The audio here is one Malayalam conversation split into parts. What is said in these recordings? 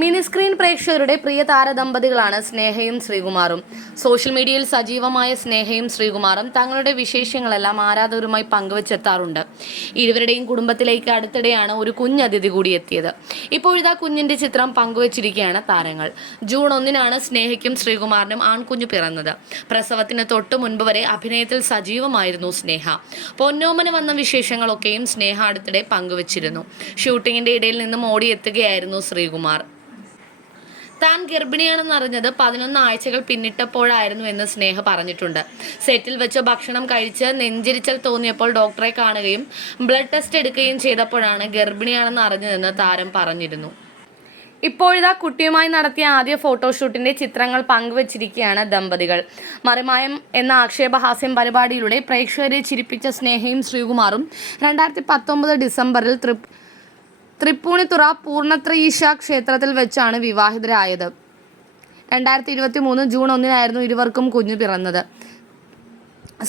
മിനി സ്ക്രീൻ പ്രേക്ഷകരുടെ പ്രിയ താരദമ്പതികളാണ് സ്നേഹയും ശ്രീകുമാറും. സോഷ്യൽ മീഡിയയിൽ സജീവമായ സ്നേഹയും ശ്രീകുമാറും തങ്ങളുടെ വിശേഷങ്ങളെല്ലാം ആരാധകരുമായി പങ്കുവച്ചെത്താറുണ്ട്. ഇരുവരുടെയും കുടുംബത്തിലേക്ക് അടുത്തിടെയാണ് ഒരു കുഞ്ഞതിഥി കൂടി എത്തിയത്. ഇപ്പോഴിതാ കുഞ്ഞിന്റെ ചിത്രം പങ്കുവച്ചിരിക്കുകയാണ് താരങ്ങൾ. ജൂൺ 1-നാണ് സ്നേഹയ്ക്കും ശ്രീകുമാറിനും ആൺകുഞ്ഞു പിറന്നത്. പ്രസവത്തിന് തൊട്ടു മുൻപ് വരെ അഭിനയത്തിൽ സജീവമായിരുന്നു സ്നേഹ. പൊന്നോമന് വന്ന വിശേഷങ്ങളൊക്കെയും സ്നേഹ അടുത്തിടെ പങ്കുവച്ചിരുന്നു. ഷൂട്ടിങ്ങിന്റെ ഇടയിൽ നിന്നും ഓടിയെത്തുകയായിരുന്നു ശ്രീകുമാർ. താൻ ഗർഭിണിയാണെന്ന് അറിഞ്ഞത് 11 ആഴ്ചകൾ പിന്നിട്ടപ്പോഴായിരുന്നു എന്ന് സ്നേഹ പറഞ്ഞിട്ടുണ്ട്. സെറ്റിൽ വെച്ച് ഭക്ഷണം കഴിച്ച് നെഞ്ചിരിച്ചൽ തോന്നിയപ്പോൾ ഡോക്ടറെ കാണുകയും ബ്ലഡ് ടെസ്റ്റ് എടുക്കുകയും ചെയ്തപ്പോഴാണ് ഗർഭിണിയാണെന്ന് അറിഞ്ഞതെന്ന് താരം പറഞ്ഞിരുന്നു. ഇപ്പോഴിതാ കുട്ടിയുമായി നടത്തിയ ആദ്യ ഫോട്ടോഷൂട്ടിന്റെ ചിത്രങ്ങൾ പങ്കുവച്ചിരിക്കുകയാണ് ദമ്പതികൾ. മറിമായം എന്ന ആക്ഷേപഹാസ്യം പരിപാടിയിലൂടെ പ്രേക്ഷകരെ ചിരിപ്പിച്ച സ്നേഹയും ശ്രീകുമാറും 2019 ഡിസംബറിൽ തൃപ്പൂണിത്തുറ പൂർണ്ണത്രയീശ ക്ഷേത്രത്തിൽ വെച്ചാണ് വിവാഹിതരായത്. 2023 ജൂൺ 1-നായിരുന്നു ഇരുവർക്കും കുഞ്ഞു പിറന്നത്.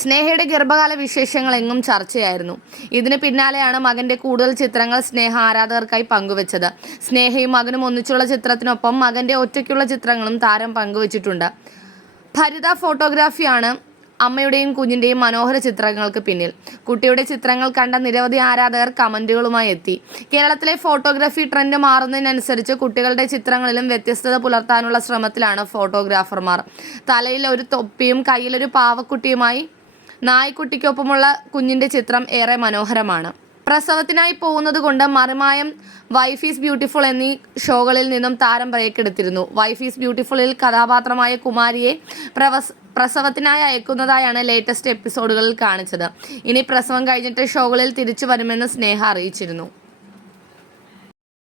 സ്നേഹയുടെ ഗർഭകാല വിശേഷങ്ങൾ എങ്ങും ചർച്ചയായിരുന്നു. ഇതിന് പിന്നാലെയാണ് മകന്റെ കൂടുതൽ ചിത്രങ്ങൾ സ്നേഹ ആരാധകർക്കായി പങ്കുവച്ചത്. സ്നേഹയും മകനും ഒന്നിച്ചുള്ള ചിത്രത്തിനൊപ്പം മകന്റെ ഒറ്റയ്ക്കുള്ള ചിത്രങ്ങളും താരം പങ്കുവച്ചിട്ടുണ്ട്. ഭരിത ഫോട്ടോഗ്രാഫിയാണ് അമ്മയുടെയും കുഞ്ഞിൻ്റെയും മനോഹര ചിത്രങ്ങൾക്ക് പിന്നിൽ. കുട്ടിയുടെ ചിത്രങ്ങൾ കണ്ട നിരവധി ആരാധകർ കമൻറ്റുകളുമായി എത്തി. കേരളത്തിലെ ഫോട്ടോഗ്രാഫി ട്രെൻഡ് മാറുന്നതിനനുസരിച്ച് കുട്ടികളുടെ ചിത്രങ്ങളിലും വ്യത്യസ്തത പുലർത്താനുള്ള ശ്രമത്തിലാണ് ഫോട്ടോഗ്രാഫർമാർ. തലയിൽ ഒരു തൊപ്പിയും കയ്യിലൊരു പാവക്കുട്ടിയുമായി നായ്ക്കുട്ടിക്കൊപ്പമുള്ള കുഞ്ഞിൻ്റെ ചിത്രം ഏറെ മനോഹരമാണ്. പ്രസവത്തിനായി പോകുന്നത് കൊണ്ട് മറിമായം, വൈഫ് ഈസ് ബ്യൂട്ടിഫുൾ എന്നീ ഷോകളിൽ നിന്നും താരം ബ്രേക്ക് എടുത്തിരുന്നു. വൈഫ് ഈസ് ബ്യൂട്ടിഫുളിൽ കഥാപാത്രമായ കുമാരിയെ പ്രസവത്തിനായി അയക്കുന്നതായാണ് ലേറ്റസ്റ്റ് എപ്പിസോഡുകളിൽ കാണിച്ചത്. ഇനി പ്രസവം കഴിഞ്ഞിട്ട് ഷോകളിൽ തിരിച്ചു വരുമെന്ന് സ്നേഹ അറിയിച്ചിരുന്നു.